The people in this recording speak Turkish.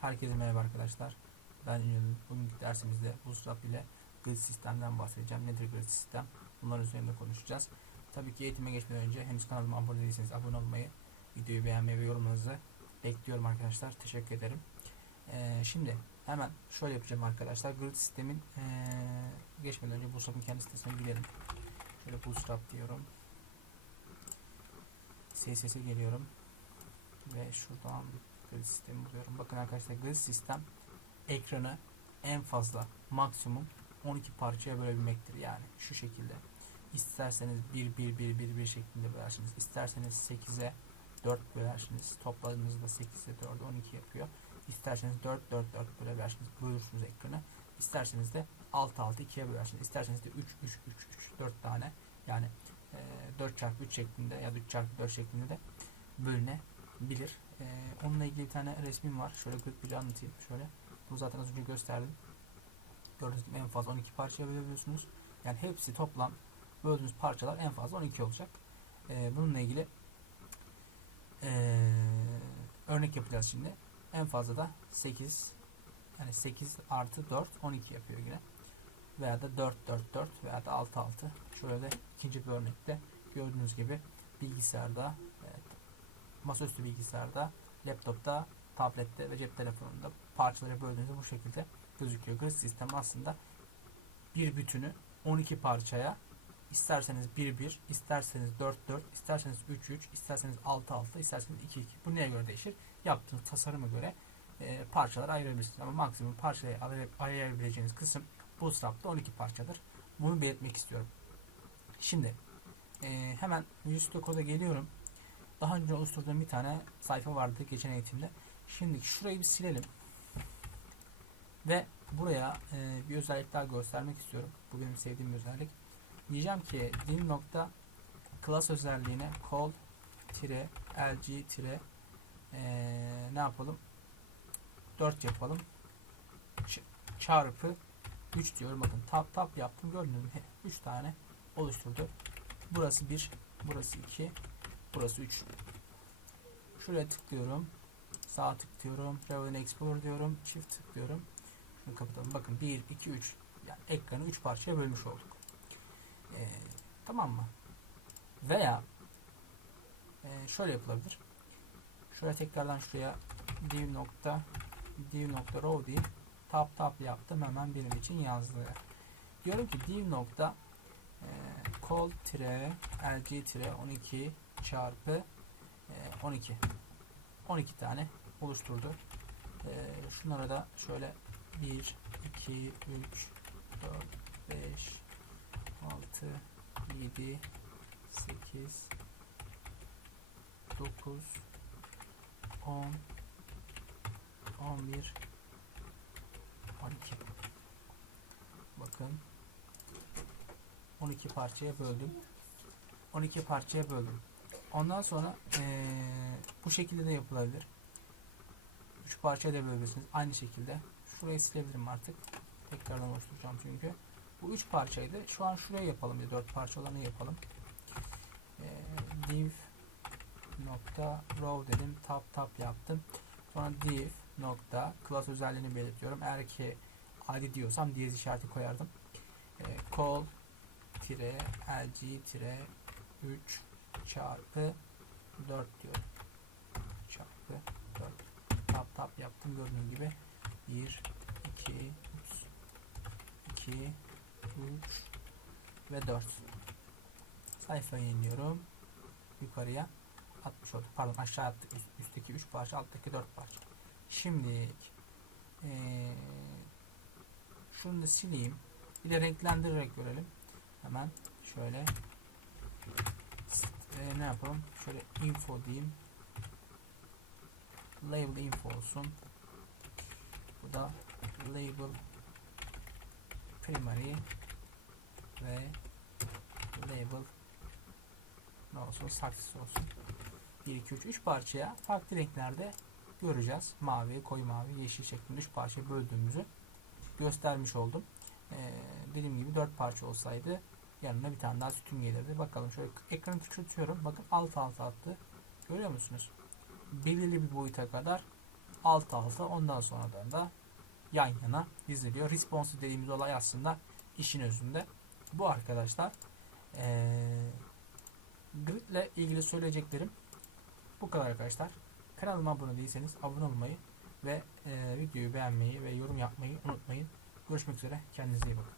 Herkese merhaba arkadaşlar. Ben İnönü. Bugünkü dersimizde Bootstrap ile grid sistemden bahsedeceğim. Nedir grid sistem? Bunların üzerinde konuşacağız. Tabii ki eğitime geçmeden önce henüz kanalıma abone değilseniz abone olmayı, videoyu beğenmeyi ve yorumlarınızı bekliyorum arkadaşlar. Teşekkür ederim. Ee, şimdi hemen şöyle yapacağım arkadaşlar. Grid sistemin ee, geçmeden önce Bootstrap'ın kendi sitesine gidelim. Şöyle Bootstrap diyorum. CSS'e geliyorum. Ve şuradan grid sistemi buluyorum. Bakın arkadaşlar grid sistem ekranı en fazla maksimum 12 parçaya bölebilmektir. Yani şu şekilde. İsterseniz 1 1 1 1 1 şeklinde bölersiniz. İsterseniz 8'e 4 bölersiniz. Topladığınızda 8'e 4 12 yapıyor. İsterseniz 4 4 4 bölersiniz. Bölürsünüz ekranı. İsterseniz de 6 6 2'ye bölersiniz. İsterseniz de 3 3 3 3 4 tane yani e, 4 çarpı 3 şeklinde ya da 3 çarpı 4 şeklinde de bölünebilir. E, onunla ilgili bir tane resmim var. Şöyle kırık bir anlatayım. Şöyle. Bunu zaten az önce gösterdim. Gördüğünüz gibi en fazla 12 parçaya bölebiliyorsunuz. Yani hepsi toplam böldüğünüz parçalar en fazla 12 olacak. E, bununla ilgili e, örnek yapacağız şimdi. En fazla da 8 yani 8 artı 4 12 yapıyor yine. Veya da 4 4 4 veya da 6 6. Şöyle de ikinci bir örnekte gördüğünüz gibi bilgisayarda masaüstü bilgisayarda, laptopta, tablette ve cep telefonunda parçaları böldüğünüzde bu şekilde gözüküyor. Grid sistem aslında bir bütünü 12 parçaya isterseniz 1 1, isterseniz 4 4, isterseniz 3 3, isterseniz 6 6, isterseniz 2 2. Bu neye göre değişir? Yaptığınız tasarıma göre e, parçalara ayırabilirsiniz. Ama maksimum parçaya ayır- ayırabileceğiniz kısım Bootstrap'ta 12 parçadır. Bunu belirtmek istiyorum. Şimdi e, hemen Visual Code'a geliyorum. Daha önce oluşturduğum bir tane sayfa vardı geçen eğitimde. Şimdi şurayı bir silelim. Ve buraya e, bir özellik daha göstermek istiyorum. Bu benim sevdiğim bir özellik. Diyeceğim ki div nokta class özelliğine call tire lg tire e, ne yapalım 4 yapalım Ç- çarpı 3 diyorum bakın tap tap yaptım gördünüz mü 3 tane oluşturdu burası 1 burası 2 burası 3 şuraya tıklıyorum. Sağ tıklıyorum. Travel Explorer diyorum. Çift tıklıyorum. Şunu kapatalım. Bakın 1 2 3 yani ekranı 3 parçaya bölmüş olduk. Ee, tamam mı? Veya e, şöyle yapılabilir. Şöyle tekrardan şuraya div nokta div nokta row deyip tap tap yaptım. Hemen benim için yazdı. Diyorum ki div nokta e, call tire lg tire 12 çarpı e, 12 12 tane oluşturdu. E, şunlara da şöyle 1 2 3 4 5 6 7 8 9 10 11 12 bakın 12 parçaya böldüm 12 parçaya böldüm. Ondan sonra eee, bu şekilde de yapılabilir. 3 parçaya da bölebilirsiniz aynı şekilde. Şurayı silebilirim artık. Tekrardan oluşturacağım çünkü. Bu 3 parçaydı. Şu an şuraya yapalım bir 4 parça olanı yapalım. Eee, div nokta row dedim tap tap yaptım. Sonra div nokta class özelliğini belirtiyorum. Eğer ki id diyorsam diyez işareti koyardım. Eee, call tire lg tire 3 çarpı 4 diyorum. Çarpı 4 tap tap yaptım gördüğünüz gibi. 1 2 3 2 3 ve 4 sayfayı iniyorum yukarıya 60 oldu pardon aşağı attı. Üst, üstteki 3 parça alttaki 4 parça. Şimdi eee şunu da sileyim. Bir de renklendirerek görelim. Hemen şöyle eee, ne yapalım? Şöyle info diyeyim. Label info olsun. Bu da label primary ve label ne olsun? Success olsun. 1 2 3 3 parçaya farklı renklerde göreceğiz. Mavi koyu mavi yeşil şeklinde 3 parçaya böldüğümüzü göstermiş oldum. Ee, dediğim gibi 4 parça olsaydı yanına bir tane daha sütun gelirdi bakalım şöyle ekranı küçültüyorum bakın alt alt attı görüyor musunuz belirli bir boyuta kadar alt alta ondan sonradan da yan yana diziliyor. Responsive dediğimiz olay aslında işin özünde. Bu arkadaşlar ee, grid ile ilgili söyleyeceklerim bu kadar arkadaşlar. Kanalıma abone değilseniz abone olmayı ve e, videoyu beğenmeyi ve yorum yapmayı unutmayın. Görüşmek üzere. Kendinize iyi bakın.